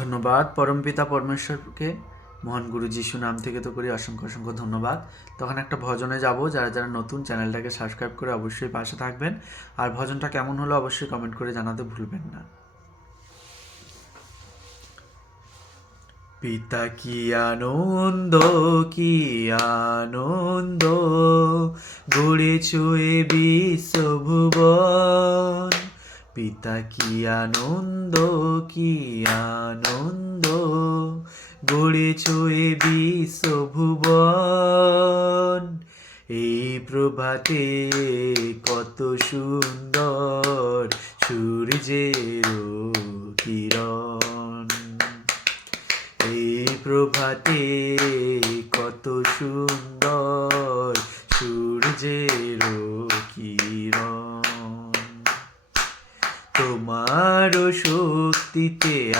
ধন্যবাদ। পরমপিতা পরমেশ্বরকে, মহান গুরু যিশু নাম থেকে তো করি অসংখ্য অসংখ্য ধন্যবাদ। তখন একটা ভজনে যাব, যারা যারা নতুন চ্যানেলটাকে সাবস্ক্রাইব করে অবশ্যই পাশে থাকবেন। আর ভজনটা কেমন হলো অবশ্যই কমেন্ট করে জানাতে ভুলবেন না। পিতা কি আনন্দ কি আনন্দ গড়েছ এ বিশ্বভুবন। পিতা কি আনন্দ কি আনন্দ? গড়েছ এ বিশ্বভুবন। এই প্রভাতে কত সুন্দর সূর্যের কিরণ। এই প্রভাতে কত সুন্দর সূর্যের কিরণ তোমার শক্তিতে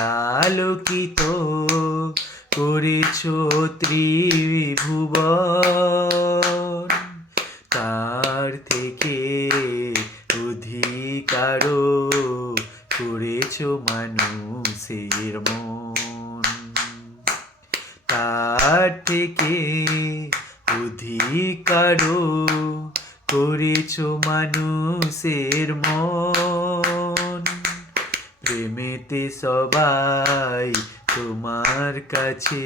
আলোকিত করেছ ত্রিভুবন। তার থেকে অধিকারও করেছ মানুষের মন। তার থেকে অধিকারও করেছ মানুষের মন। প্রেমেতে সবাই তোমার কাছে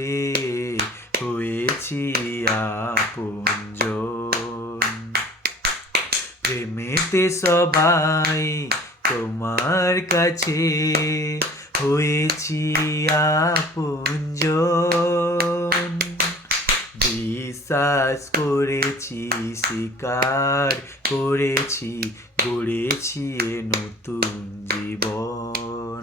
হয়েছি আপনজন। প্রেমেতে সবাই তোমার কাছে হয়েছি আপনজন। বিশ্বাস করেছি, স্বীকার করেছি গড়েছি নতুন জীবন।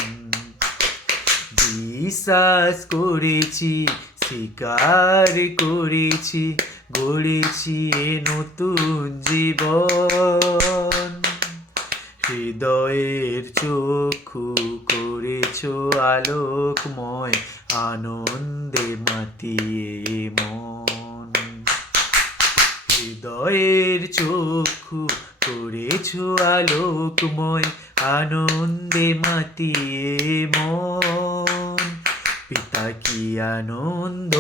বিশ্বাস করেছি, স্বীকার করেছি, গড়েছি নতুন জীবন। হৃদয়ের চক্ষু করেছ আলোকময়, আনন্দে মাতিয়ে মন। হৃদয়ের চক্ষু করেছ আলোকময়, আনন্দে মাতিয়ে মন। পিতা কি আনন্দ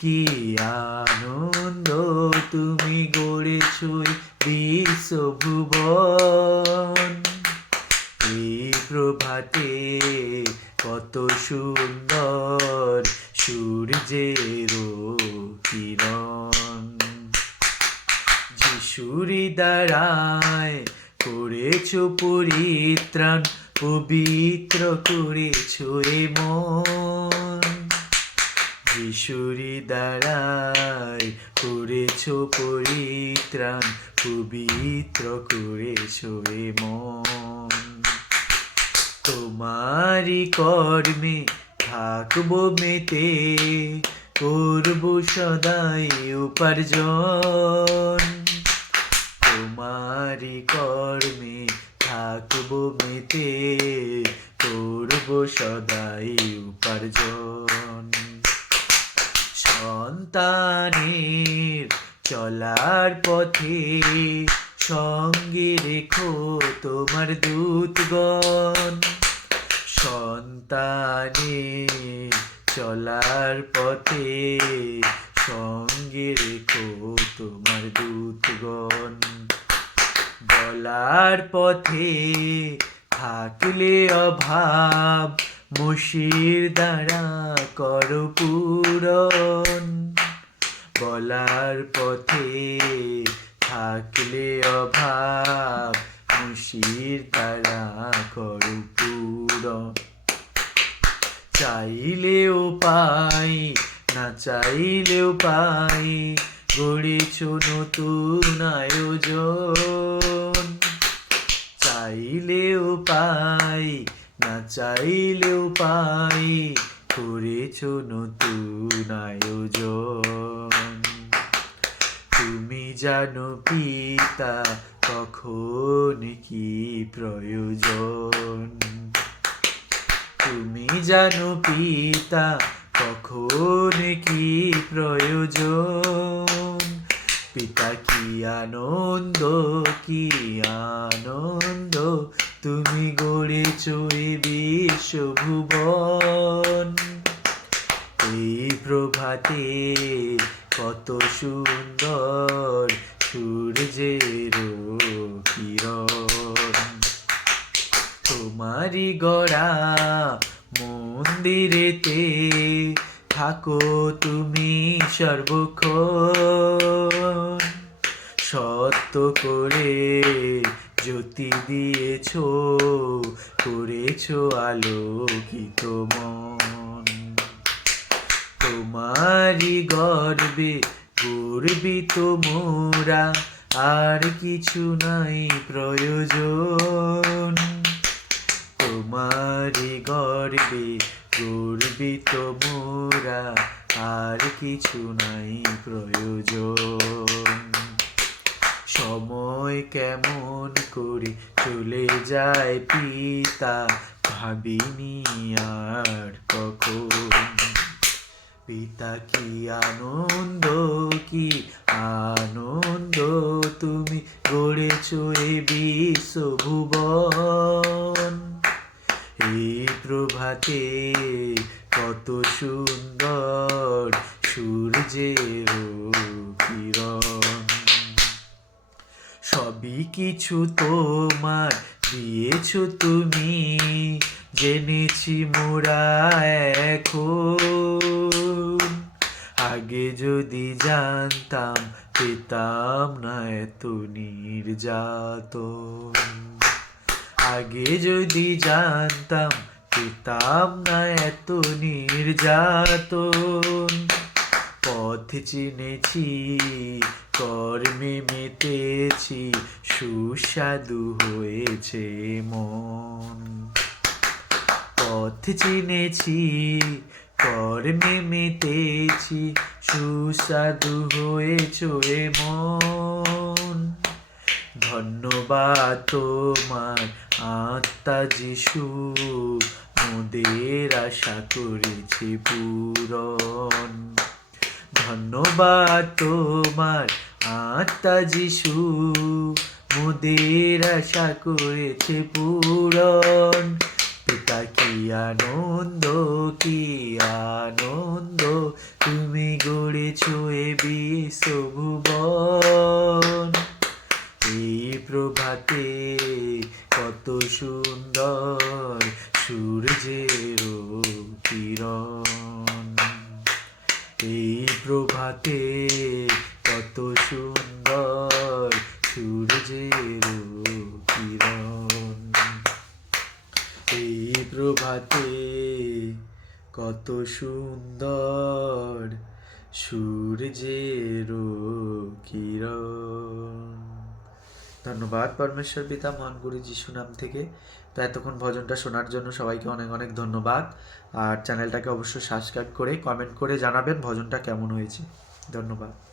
কি আনন্দ তুমি গড়েছ বিশ্বভুবন। এই প্রভাতে কত সুন্দর সূর্যের কিরণ যিশুরি দ্বারায় করেছ পরিত্রাণ, পবিত্র করেছ এ মন। যিশুরি দ্বারায় করেছ পরিত্রাণ, পবিত্র করেছ এ মন। তোমারি কর্মে থাকব মেতে করব সদাই উপার্জন। তোমারি কর্মে থাকব মেতে, করব সদাই উপার্জন। সন্তানের চলার পথে সঙ্গে রেখো তোমার দূতগণ। সন্তানের চলার পথে সঙ্গে রেখো তোমার দূতগণ। বলার পথে থাকলে অভাব মসির দ্বারা কর পূরণ। বলার পথে থাকলে অভাব, মুশির দ্বারা কর পূরণ। চাইলেও পাই, না চাইলেও পাই, গড়েছ নতুন আয়োজন। চাইলেও পাই, না চাইলেও পাই, করেছ নতুন আয়োজন। তুমি জানো পিতা কখন কি প্রয়োজন। তুমি জানো পিতা, কখন কি প্রয়োজন? পিতা, কি আনন্দ কি আনন্দ? তুমি গড়েছ এ বিশ্বভুবন। এই প্রভাতে কত সুন্দর সূর্যের কিরণ। তোমারই গড়া মন্দিরেতে থাকো তুমি সর্বক্ষণ। সত্য করে জ্যোতি দিয়েছ, করেছ আলোকিত মন। তোমারই গর্বে গর্বিত মোরা, আর কিছু নাই প্রয়োজন। তোমারই গর্বে গর্বিত মোরা আর কিছু নাই প্রয়োজন। সময় কেমন করে চলে যায় পিতা, ভাবিনি আর কখন? পিতা কি আনন্দ কি আনন্দ? তুমি গড়েছ এ বিশ্বভুবন প্রভাতে কত সুন্দর সূর্যের কিরণ। সবই কিছু তোমার দিয়েছ তুমি, জেনেছি মোরা এখন। আগে যদি জানতাম, পেতাম না এত নির্যাতন। আগে যদি জানতাম পেতাম না এত নির্যাতন। পথ চিনেছি, কর্মে মেতেছি, সুস্বাদু হয়েছে মন। পথ চিনেছি, কর্মে মেতেছি, সুস্বাদু হয়েছ মন। ধন্যবাদ তোমার আত্মা যিশু। মোদের আশা করেছে পূরণ। ধন্যবাদ তোমার আত্মা যিশু। মোদের আশা করেছে পূরণ। পিতা কি আনন্দ কি আনন্দ। তুমি গড়েছ এ বিশ্বভুবন। প্রভাতে কত সুন্দর সূর্যের কিরণ। এই প্রভাতে কত সুন্দর সূর্যের কিরণ। এই প্রভাতে কত সুন্দর সূর্যের কিরণ। ধন্যবাদ পরমেশ্বর পিতা, মহান গুরু যিশু নাম থেকে। তো এতক্ষণ ভজনটা শোনার জন্য সবাইকে অনেক অনেক ধন্যবাদ। আর চ্যানেলটাকে অবশ্যই সাবস্ক্রাইব করে কমেন্ট করে জানাবেন ভজনটা কেমন হয়েছে। ধন্যবাদ।